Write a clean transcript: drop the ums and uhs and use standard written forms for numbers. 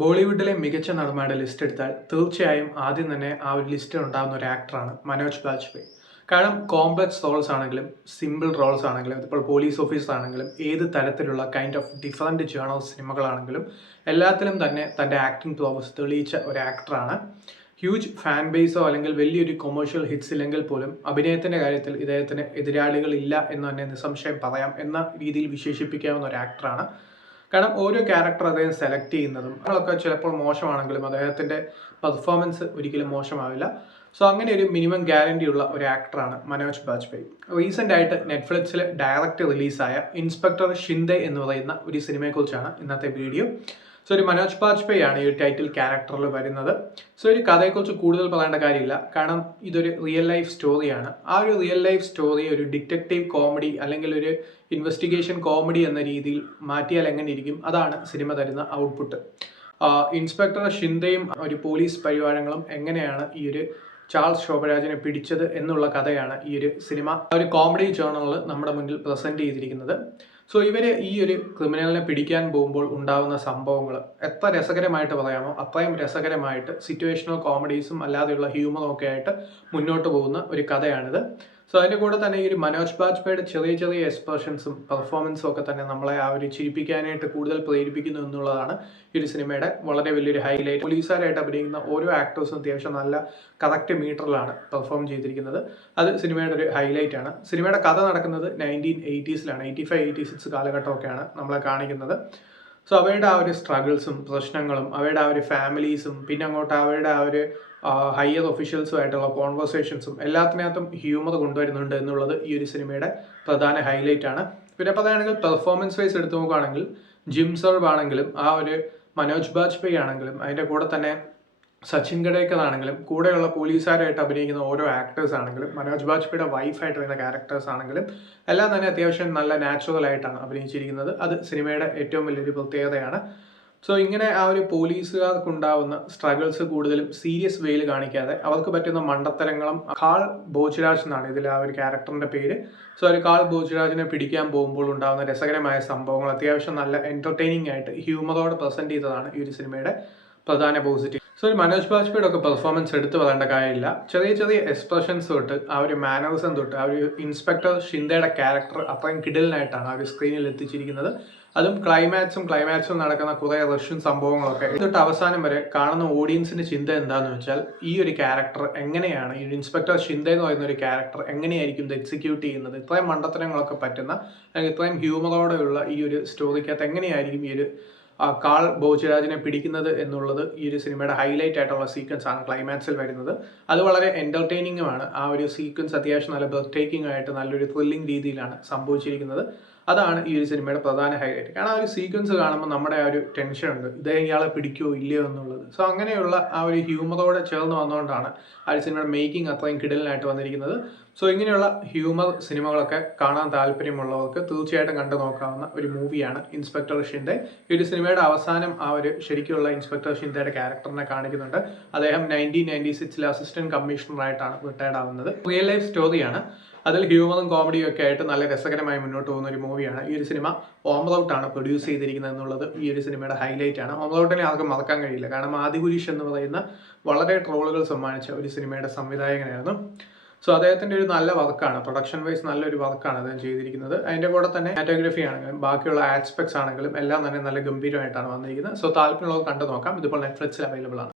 ബോളിവുഡിലെ മികച്ച നടന്മാരുടെ ലിസ്റ്റ് എടുത്താൽ തീർച്ചയായും ആദ്യം തന്നെ ആ ഒരു ലിസ്റ്റിൽ ഉണ്ടാകുന്ന ഒരു ആക്ടറാണ് മനോജ് ബാജ്പേയി. കാരണം കോംപ്ലക്സ് റോൾസ് ആണെങ്കിലും സിമ്പിൾ റോൾസ് ആണെങ്കിലും ഇപ്പോൾ പോലീസ് ഓഫീസർ ആണെങ്കിലും ഏത് തരത്തിലുള്ള കൈൻഡ് ഓഫ് ഡിഫറൻറ്റ് ജേണൽ സിനിമകളാണെങ്കിലും എല്ലാത്തിലും തന്നെ തൻ്റെ ആക്ടിംഗ് പ്രോവസ് തെളിയിച്ച ഒരു ആക്ടറാണ്. ഹ്യൂജ് ഫാൻ ബേസോ അല്ലെങ്കിൽ വലിയൊരു കൊമേഴ്ഷ്യൽ ഹിറ്റ്സ് ഇല്ലെങ്കിൽ പോലും അഭിനയത്തിൻ്റെ കാര്യത്തിൽ ഇദ്ദേഹത്തിന് എതിരാളികളില്ല എന്ന് തന്നെ നിസ്സംശയം പറയാം എന്ന രീതിയിൽ വിശേഷിപ്പിക്കാവുന്ന ഒരു ആക്ടറാണ്. കാരണം ഓരോ ക്യാരക്ടർ അദ്ദേഹം സെലക്ട് ചെയ്യുന്നതും അതൊക്കെ ചിലപ്പോൾ മോശമാണെങ്കിലും അദ്ദേഹത്തിൻ്റെ പെർഫോമൻസ് ഒരിക്കലും മോശമാവില്ല. സോ അങ്ങനെ ഒരു മിനിമം ഗ്യാരണ്ടി ഉള്ള ഒരു ആക്ടറാണ് മനോജ് ബാജ്പേയി. റീസെൻ്റ് ആയിട്ട് നെറ്റ്ഫ്ലിക്സിൽ ഡയറക്റ്റ് റിലീസായ ഇൻസ്പെക്ടർ ഷിൻഡെ എന്ന് പറയുന്ന ഒരു സിനിമയെക്കുറിച്ചാണ് ഇന്നത്തെ വീഡിയോ. സോ ഒരു മനോജ് ബാജ്പേയി ആണ് ഈ ഒരു ടൈറ്റിൽ ക്യാരക്ടറിൽ വരുന്നത്. സോ ഒരു കഥയെക്കുറിച്ച് കൂടുതൽ പറയേണ്ട കാര്യമില്ല, കാരണം ഇതൊരു റിയൽ ലൈഫ് സ്റ്റോറിയാണ്. ആ ഒരു റിയൽ ലൈഫ് സ്റ്റോറി ഒരു ഡിറ്റക്റ്റീവ് കോമഡി അല്ലെങ്കിൽ ഒരു ഇൻവെസ്റ്റിഗേഷൻ കോമഡി എന്ന രീതിയിൽ മാറ്റിയാൽ എങ്ങനെ ഇരിക്കും, അതാണ് സിനിമ തരുന്ന ഔട്ട്പുട്ട്. ഇൻസ്പെക്ടർ ഷിൻഡെയും ഒരു പോലീസ് പരിവാരങ്ങളും എങ്ങനെയാണ് ഈ ഒരു ചാൾസ് ശോഭരാജിനെ പിടിച്ചത് എന്നുള്ള കഥയാണ് ഈ ഒരു സിനിമ ഒരു കോമഡി ജേർണലിൽ നമ്മുടെ മുന്നിൽ പ്രസന്റ് ചെയ്തിരിക്കുന്നത്. സോ ഇവർ ഈ ഒരു ക്രിമിനലിനെ പിടിക്കാൻ പോകുമ്പോൾ ഉണ്ടാകുന്ന സംഭവങ്ങൾ എത്ര രസകരമായിട്ട് പറയാമോ അത്രയും രസകരമായിട്ട് സിറ്റുവേഷണൽ കോമഡീസും അല്ലാതെയുള്ള ഹ്യൂമറും ഒക്കെ ആയിട്ട് മുന്നോട്ട് പോകുന്ന ഒരു കഥയാണിത്. സോ അതിൻ്റെ കൂടെ തന്നെ ഈ ഒരു മനോജ് ബാജ്പേയിയുടെ ചെറിയ ചെറിയ എക്സ്പ്രഷൻസും പെർഫോമൻസും ഒക്കെ തന്നെ നമ്മളെ ആ ഒരു ചിരിപ്പിക്കാനായിട്ട് കൂടുതൽ പ്രേരിപ്പിക്കുന്നു എന്നുള്ളതാണ് ഈ ഒരു സിനിമയുടെ വളരെ വലിയൊരു ഹൈലൈറ്റ്. പോലീസുകാരായിട്ട് അഭിനയിക്കുന്ന ഓരോ ആക്ടേഴ്സും അത്യാവശ്യം നല്ല കറക്റ്റ് മീറ്ററിലാണ് പെർഫോം ചെയ്തിരിക്കുന്നത്. അത് സിനിമയുടെ ഒരു ഹൈലൈറ്റ് ആണ്. സിനിമയുടെ കഥ നടക്കുന്നത് 1980s-ലാണ്, 85-86 കാലഘട്ടമൊക്കെയാണ് നമ്മളെ കാണിക്കുന്നത്. സോ അവരുടെ ആ ഒരു സ്ട്രഗിൾസും പ്രശ്നങ്ങളും അവരുടെ ആ ഒരു ഫാമിലീസും പിന്നെ അങ്ങോട്ട് അവരുടെ ആ ഒരു ഹയർ ഒഫീഷ്യൽസുമായിട്ടുള്ള കോൺവെർസേഷൻസും എല്ലാത്തിനകത്തും ഹ്യൂമർ കൊണ്ടുവരുന്നുണ്ട് എന്നുള്ളത് ഈ ഒരു സിനിമയുടെ പ്രധാന ഹൈലൈറ്റ് ആണ്. പിന്നെ പറയുകയാണെങ്കിൽ പെർഫോമൻസ് വൈസ് എടുത്തു നോക്കുകയാണെങ്കിൽ ജിം സർവ് ആണെങ്കിലും ആ ഒരു മനോജ് ബാജ്പേയി ആണെങ്കിലും അതിൻ്റെ കൂടെ തന്നെ സച്ചിൻ ഗഡേക്കർ ആണെങ്കിലും കൂടെയുള്ള പോലീസുകാരായിട്ട് അഭിനയിക്കുന്ന ഓരോ ആക്ടേഴ്സ് ആണെങ്കിലും മനോജ് ബാജ്പേയിയുടെ വൈഫായിട്ട് വരുന്ന ക്യാരക്ടേഴ്സ് ആണെങ്കിലും എല്ലാം തന്നെ അത്യാവശ്യം നല്ല നാച്ചുറൽ ആയിട്ടാണ് അഭിനയിച്ചിരിക്കുന്നത്. അത് സിനിമയുടെ ഏറ്റവും വലിയൊരു പ്രത്യേകതയാണ്. സോ ഇങ്ങനെ ആ ഒരു പോലീസുകാർക്കുണ്ടാവുന്ന സ്ട്രഗിൾസ് കൂടുതലും സീരിയസ് വേയിൽ കാണിക്കാതെ അവർക്ക് പറ്റുന്ന മണ്ടത്തരങ്ങളും കാൾ ഭോജ്രാജ് എന്നാണ് ഇതിൽ ആ ഒരു ക്യാരക്ടറിന്റെ പേര്. സോ ഒരു കാൾ ഭോജ്രാജിനെ പിടിക്കാൻ പോകുമ്പോൾ ഉണ്ടാകുന്ന രസകരമായ സംഭവങ്ങൾ അത്യാവശ്യം നല്ല എന്റർടൈനിങ് ആയിട്ട് ഹ്യൂമറോട് പ്രസന്റ് ചെയ്തതാണ് ഈ ഒരു സിനിമയുടെ പ്രധാന പോസിറ്റീവ്. സോ ഒരു മനോജ് ബാജ്പേയിയുടെ ഒക്കെ പെർഫോമൻസ് എടുത്തു പറയേണ്ട കാര്യമില്ല. ചെറിയ ചെറിയ എക്സ്പ്രഷൻസ് തൊട്ട് ആ ഒരു മാനറിസം തൊട്ട് ആ ഒരു ഇൻസ്പെക്ടർ ഷിൻഡെയുടെ ക്യാരക്ടർ അത്രയും കിടലിനായിട്ടാണ് ആ ഒരു സ്ക്രീനിൽ എത്തിച്ചിരിക്കുന്നത്. അതും ക്ലൈമാക്സും നടക്കുന്ന കുറേ റഷ്യൻ സംഭവങ്ങളൊക്കെ തൊട്ട് അവസാനം വരെ കാണുന്ന ഓഡിയൻസിന്റെ ചിന്ത എന്താണെന്ന് വെച്ചാൽ ഈ ഒരു ക്യാരക്ടർ എങ്ങനെയാണ് ഈ ഇൻസ്പെക്ടർ ഷിൻഡെ എന്ന് പറയുന്ന ഒരു ക്യാരക്ടർ എങ്ങനെയായിരിക്കും ഇത് എക്സിക്യൂട്ട് ചെയ്യുന്നത്, ഇത്രയും മണ്ടത്തരങ്ങളൊക്കെ പറ്റുന്ന അല്ലെങ്കിൽ ഇത്രയും ഹ്യൂമറോടെയുള്ള ഈ ഒരു സ്റ്റോറിക്കകത്ത് എങ്ങനെയായിരിക്കും ഈ ഒരു കാൾ ഭോജ്രാജിനെ പിടിക്കുന്നത് എന്നുള്ളത് ഈ ഒരു സിനിമയുടെ ഹൈലൈറ്റ് ആയിട്ടുള്ള സീക്വൻസ് ആണ് ക്ലൈമാക്സിൽ വരുന്നത്. അത് വളരെ എൻ്റർടൈനിങ്ങുമാണ്. ആ ഒരു സീക്വൻസ് അത്യാവശ്യം നല്ല ബ്രെത്ത് ടേക്കിംഗ് ആയിട്ട് നല്ലൊരു ത്രില്ലിംഗ് രീതിയിലാണ് സംഭവിച്ചിരിക്കുന്നത്. അതാണ് ഈ ഒരു സിനിമയുടെ പ്രധാന ഹൈലൈറ്റ്. കാരണം ആ ഒരു സീക്വൻസ് കാണുമ്പോൾ നമ്മുടെ ആ ഒരു ടെൻഷൻ ഉണ്ട്, ഇയാളെ പിടിക്കുമോ ഇല്ലയോ എന്നുള്ളത്. സോ അങ്ങനെയുള്ള ആ ഒരു ഹ്യൂമറോടെ ചേർന്ന് വന്നുകൊണ്ടാണ് ആ ഒരു സിനിമയുടെ മേക്കിംഗ് അത്രയും കിടലിനായിട്ട് വന്നിരിക്കുന്നത്. സോ ഇങ്ങനെയുള്ള ഹ്യൂമർ സിനിമകളൊക്കെ കാണാൻ താല്പര്യമുള്ളവർക്ക് തീർച്ചയായിട്ടും കണ്ടു നോക്കാവുന്ന ഒരു മൂവിയാണ് ഇൻസ്പെക്ടർ ഷിൻഡെ. ഈ ഒരു സിനിമയുടെ അവസാനം ആ ഒരു ശരിക്കുള്ള ഇൻസ്പെക്ടർ ഷിൻഡെയുടെ ക്യാരക്ടറിനെ കാണിക്കുന്നുണ്ട്. അദ്ദേഹം 1996-ലെ അസിസ്റ്റന്റ് കമ്മീഷണറായിട്ടാണ് റിട്ടയർഡ് ആവുന്നത്. റിയൽ ലൈഫ് സ്റ്റോറിയാണ്. അതിൽ ഹ്യൂമറും കോമഡിയും ഒക്കെ ആയിട്ട് നല്ല രസകരമായി മുന്നോട്ട് പോകുന്ന ഒരു മൂവിയാണ്. ഈ ഒരു സിനിമ ഓംറൗട്ട് ആണ് പ്രൊഡ്യൂസ് ചെയ്തിരിക്കുന്നത് എന്നുള്ളത് ഈ ഒരു സിനിമയുടെ ഹൈലൈറ്റ് ആണ്. ഓംറൗട്ടിനെ ആർക്കും മറക്കാൻ കഴിയില്ല, കാരണം ആദിപുരുഷ് എന്ന് പറയുന്ന വളരെ ട്രോളുകൾ സമ്മാനിച്ച ഒരു സിനിമയുടെ സംവിധായകനായിരുന്നു. സോ അദ്ദേഹത്തിൻ്റെ ഒരു നല്ല വർക്കാണ്, പ്രൊഡക്ഷൻ വൈസ് നല്ലൊരു വർക്കാണ് അദ്ദേഹം ചെയ്തിരിക്കുന്നത്. അതിൻ്റെ കൂടെ തന്നെ ഫോട്ടോഗ്രാഫി ആണെങ്കിലും ബാക്കിയുള്ള ആസ്പെക്ട്സ് ആണെങ്കിലും എല്ലാം തന്നെ നല്ല ഗംഭീരമായിട്ടാണ് വന്നിരിക്കുന്നത്. സോ താല്പര്യമുള്ളവർ കണ്ടു നോക്കാം. ഇതിപ്പോൾ നെറ്റ്ഫ്ലിക്സിൽ അവൈലബിൾ ആണ്.